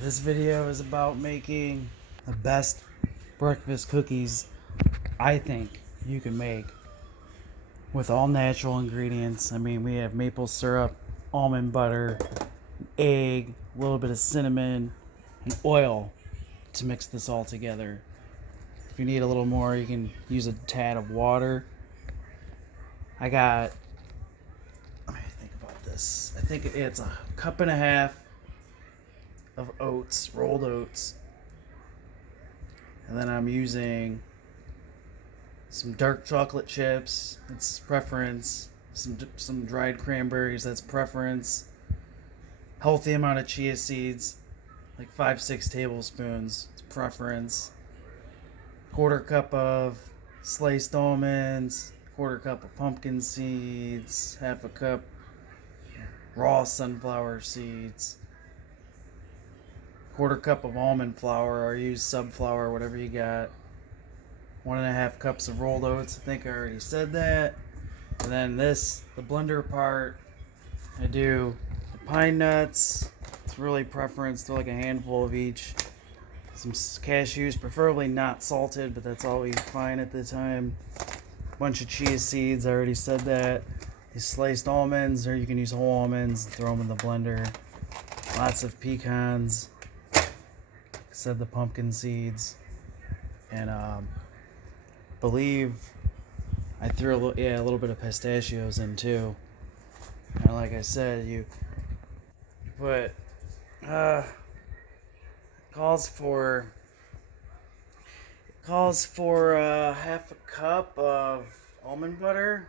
This video is about making the best breakfast cookies I think you can make with all natural ingredients. I mean, we have maple syrup, almond butter, egg, a little bit of cinnamon, and oil to mix this all together. If you need a little more, you can use a tad of water. Let me think about this. I think it's a cup and a half of oats, rolled oats. And then I'm using some dark chocolate chips, that's preference. Some dried cranberries, that's preference. Healthy amount of chia seeds, like 5-6 tablespoons, it's preference. Quarter cup of sliced almonds, quarter cup of pumpkin seeds, half a cup raw sunflower seeds, quarter cup of almond flour, or use subflour, whatever you got. 1.5 cups of rolled oats. I think I already said that. And then the blender part, I do the pine nuts. It's really preference. They're like a handful of each. Some cashews, preferably not salted, but that's always fine at the time. Bunch of chia seeds. I already said that. These sliced almonds, or you can use whole almonds. Throw them in the blender. Lots of pecans. Said the pumpkin seeds, and believe I threw a little bit of pistachios in too. And like I said, you put calls for half a cup of almond butter.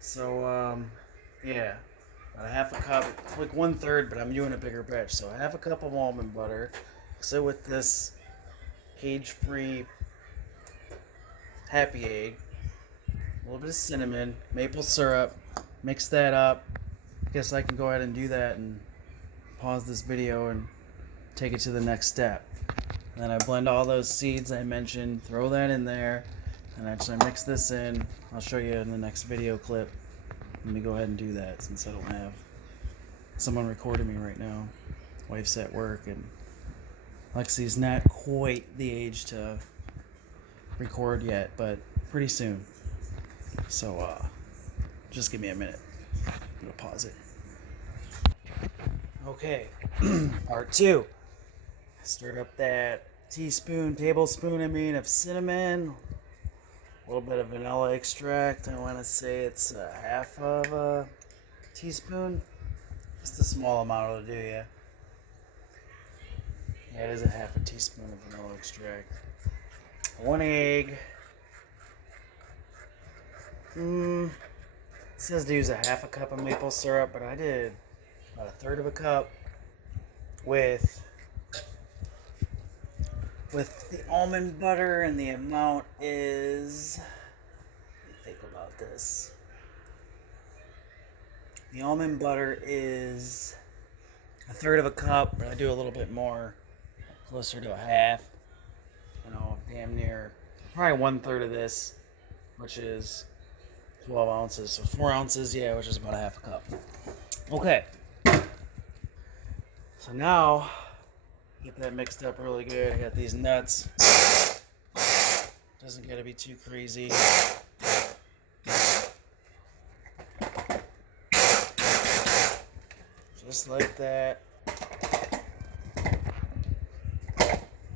So yeah. About a half a cup, like 1/3, but I'm doing a bigger batch. So a half a cup of almond butter. So with this cage-free happy egg, a little bit of cinnamon, maple syrup, mix that up. Guess I can go ahead and do that and pause this video and take it to the next step. And then I blend all those seeds I mentioned, throw that in there, and actually mix this in. I'll show you in the next video clip. Let me go ahead and do that since I don't have someone recording me right now. Wife's at work and Lexi's not quite the age to record yet, but pretty soon. So just give me a minute. I'm gonna pause it. Okay, part 2. Stirred up that tablespoon of cinnamon. A little bit of vanilla extract. I want to say it's a half of a teaspoon. Just a small amount will do, yeah. Yeah, it is a half a teaspoon of vanilla extract. 1 egg. It says to use a half a cup of maple syrup, but I did about 1/3 of a cup with the almond butter, and the amount is, let me think about this. The almond butter is 1/3 of a cup, but I do a little bit more, closer to a half. Damn near, probably 1/3 of this, which is 12 ounces. So 4 ounces, yeah, which is about a half a cup. Okay. So now, get that mixed up really good. I got these nuts. Doesn't gotta be too crazy. Just like that.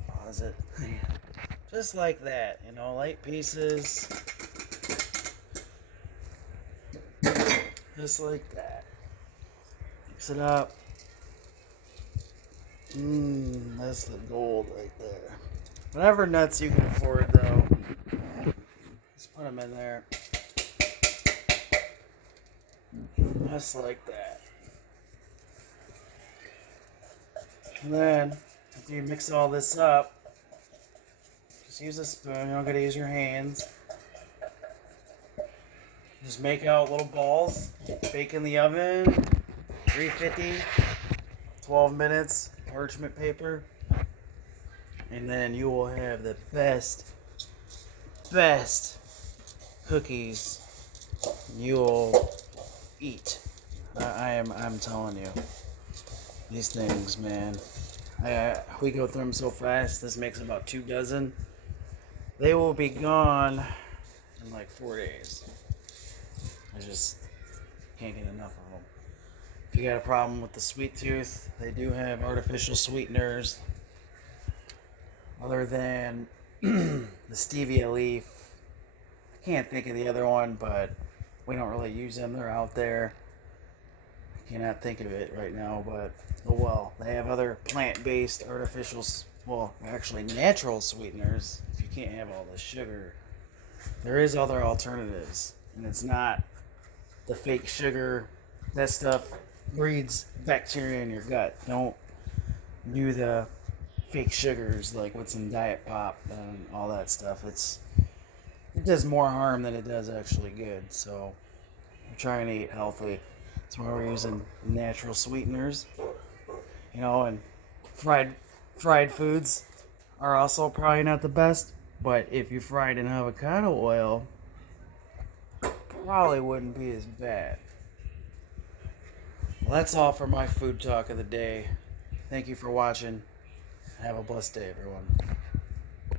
Pause it. Just like that, light pieces. Just like that. Mix it up. That's the gold right there. Whatever nuts you can afford, though, just put them in there. Just like that. And then, after you mix all this up, just use a spoon. You don't gotta use your hands. Just make out little balls. Bake in the oven, 350, 12 minutes. Parchment paper, and then you will have the best cookies you'll eat. I'm telling you. These things, man. We go through them so fast. This makes about 2 dozen. They will be gone in like 4 days. I just can't get enough of them. If you got a problem with the sweet tooth, they do have artificial sweeteners. Other than the stevia leaf, I can't think of the other one, but we don't really use them. They're out there. I cannot think of it right now, but oh well. They have other plant-based artificial, well, actually natural sweeteners. If you can't have all the sugar, there is other alternatives, and it's not the fake sugar. That stuff breeds bacteria in your gut. Don't do the fake sugars like what's in Diet Pop and all that stuff. It does more harm than it does actually good. So we're trying to eat healthy. That's why we're using natural sweeteners. And fried foods are also probably not the best. But if you fried in avocado oil, probably wouldn't be as bad. Well, that's all for my food talk of the day. Thank you for watching. Have a blessed day, everyone.